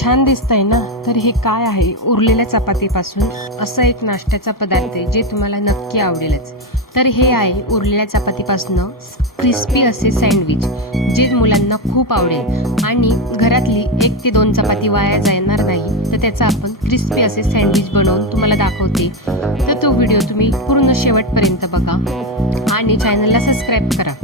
छान दिसतंय ना? तर हे काय आहे? उरलेल्या चपातीपासून? असं एक नाश्त्याचा पदार्थ आहे जे तुम्हाला नक्की आवडेलच. तर हे आहे उरलेल्या चपातीपासून क्रिस्पी असे सँडविच जे मुलांना खूप आवडेल. आणि घरातली एक ते दोन चपाती वाया जाणार नाही. तर त्याचं आपण क्रिस्पी असे सँडविच बनवून तुम्हाला दाखवते. तर तो व्हिडिओ तुम्ही पूर्ण शेवटपर्यंत बघा. आणि चॅनलला सबस्क्राईब करा.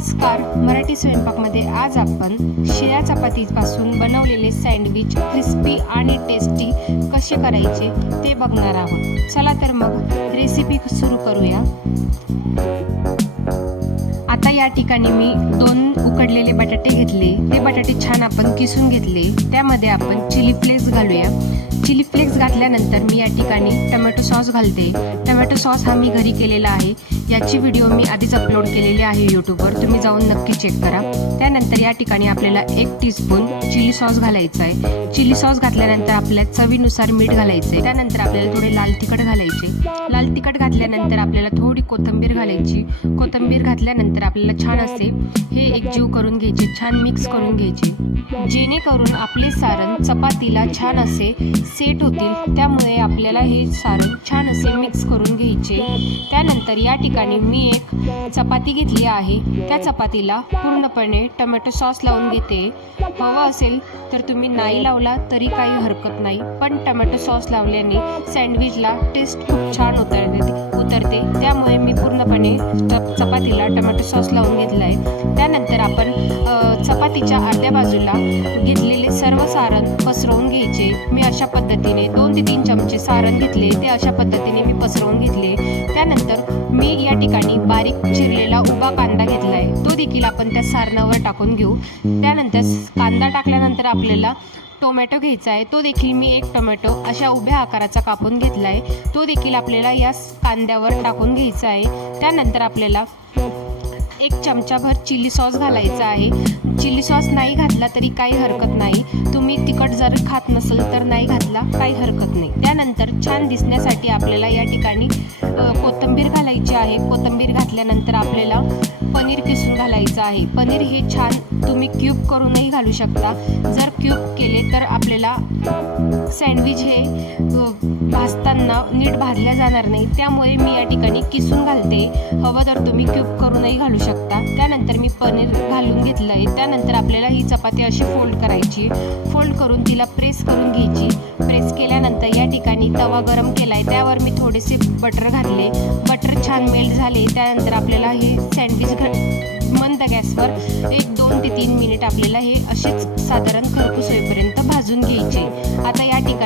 नमस्कार. मराठी स्वयंपाकमध्ये आज आपण शिळ्या चपातीपासून बनवलेले सँडविच क्रिस्पी आणि टेस्टी कसे करायचे ते बघणार आहोत. चला तर मग रेसिपी सुरू करूया. आता या ठिकाणी मी दोन उकडलेले बटाटे घेतले. ते बटाटे छान आपण किसून घेतले. त्यामध्ये आपण चिली फ्लेक्स घालूया. चिली फ्लेक्स घातल्यानंतर मी या ठिकाणी टमॅटो सॉस घालते. टमॅटो सॉस हा मी घरी केलेला आहे. याची व्हिडिओ मी आधीच अपलोड केलेली आहे यूट्यूबवर. तुम्ही जाऊन नक्की चेक करा. त्यानंतर या ठिकाणी आपल्याला एक टीस्पून चिली सॉस घालायचा आहे. चिली सॉस घातल्यानंतर आपल्या चवीनुसार मीठ घालायचं आहे. त्यानंतर आपल्याला थोडे लाल तिखट घालायचे. लाल तिखट घातल्यानंतर आपल्याला थोडी कोथिंबीर घालायची. कोथिंबीर घातल्यानंतर आपल्याला छान असे हे एकजीव करून घ्यायचे छान मिक्स करून घ्यायचे. जेणेकरून आपले सारण चपातीला छान असे सेट होतील. त्यामुळे आपल्याला हे सारण छान असे मिक्स करून घ्यायचे. त्यानंतर या ठिकाणी मी एक चपाती घेतली आहे. त्या चपातीला पूर्णपणे टमॅटो सॉस लावून घेते. हवं असेल तर तुम्ही नाही लावला तरी काही हरकत नाही. पण टमॅटो सॉस लावल्याने सँडविचला टेस्ट खूप छान उतरते उतरते. त्यामुळे मी पूर्णपणे ट- चपातीला टोमॅटो सॉस लावून घेतला आहे त्यानंतर आपण चपातीच्या अर्ध्या बाजूला घेतलेले सर्व सारण पसरवून घ्यायचे. मी अशा पद्धतीने दोन ते तीन चमचे सारण घेतले. ते अशा पद्धतीने मी पसरवून घेतले. त्यानंतर मी या ठिकाणी बारीक चिरलेला उभा कांदा घेतला आहे तो देखील आपण त्या सारणावर टाकून घेऊ. त्यानंतर कांदा टाकल्यानंतर आपल्याला टोमॅटो घ्यायचा आहे. तो देखील मी एक टोमॅटो अशा उभ्या आकाराचा कापून घेतला आहे तो देखील आपल्याला या कांद्यावर टाकून घ्यायचा आहे. त्यानंतर आपल्याला एक चमचाभर चिली सॉस घालायचा आहे. चिली सॉस नाही घातला तरी काही हरकत नाही. तुम्ही तिखट जर खात नसेल तर नाही घातला काही हरकत नाही. त्यानंतर छान दिसण्यासाठी आपल्याला या ठिकाणी कोथंबीर कोथिंबीर घालायची आहे. कोथिंबीर घातल्यानंतर आपल्याला आहे. पनीर हे छान तुम्ही क्यूब करूनही घालू शकता. जर क्यूब केले तर आपल्याला सँडविच हे भाजताना नीट भाजल्या जाणार नाही. त्यामुळे मी या ठिकाणी किसून घालते. हवं तर तुम्ही क्यूब करूनही घालू शकता. त्यानंतर मी पनीर घालून घेतलं आहे. त्यानंतर आपल्याला ही चपाती अशी फोल्ड करायची. फोल्ड करून तिला प्रेस करून घ्यायची. प्रेस केल्यानंतर या ठिकाणी तवा गरम केला आहे त्यावर मी थोडेसे बटर घातले. बटर छान मेल्ट झाले. त्यानंतर आपल्याला हे सँडविच घ मंद गॅसवर एक दोन ते तीन मिनिट आपल्याला हे असेच साधारण खरपूस होईपर्यंत भाजून घ्यायचे. आता या ठिकाणी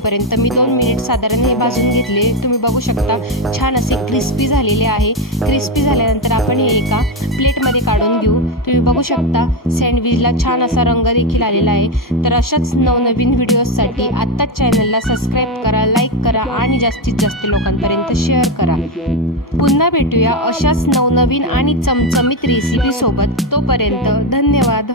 होईपर्यंत मी दोन मिनिट साधारण हे भाजून घेतले. तुम्ही बघू शकता छान असे क्रिस्पी झालेले आहे. क्रिस्पी झाल्यानंतर आपण हे एका प्लेटमध्ये काढून घेऊ. तुम्ही बघू शकता सँडविचला छान असा रंग देखील आलेला आहे. तर अशाच नवनवीन व्हिडिओजसाठी आत्ताच चॅनलला सबस्क्राईब करा लाईक करा आणि जास्तीत जास्त लोकांपर्यंत शेअर करा. पुन्हा भेटूया अशाच नवनवीन आणि चमचमीत रेसिपीसोबत तोपर्यंत धन्यवाद.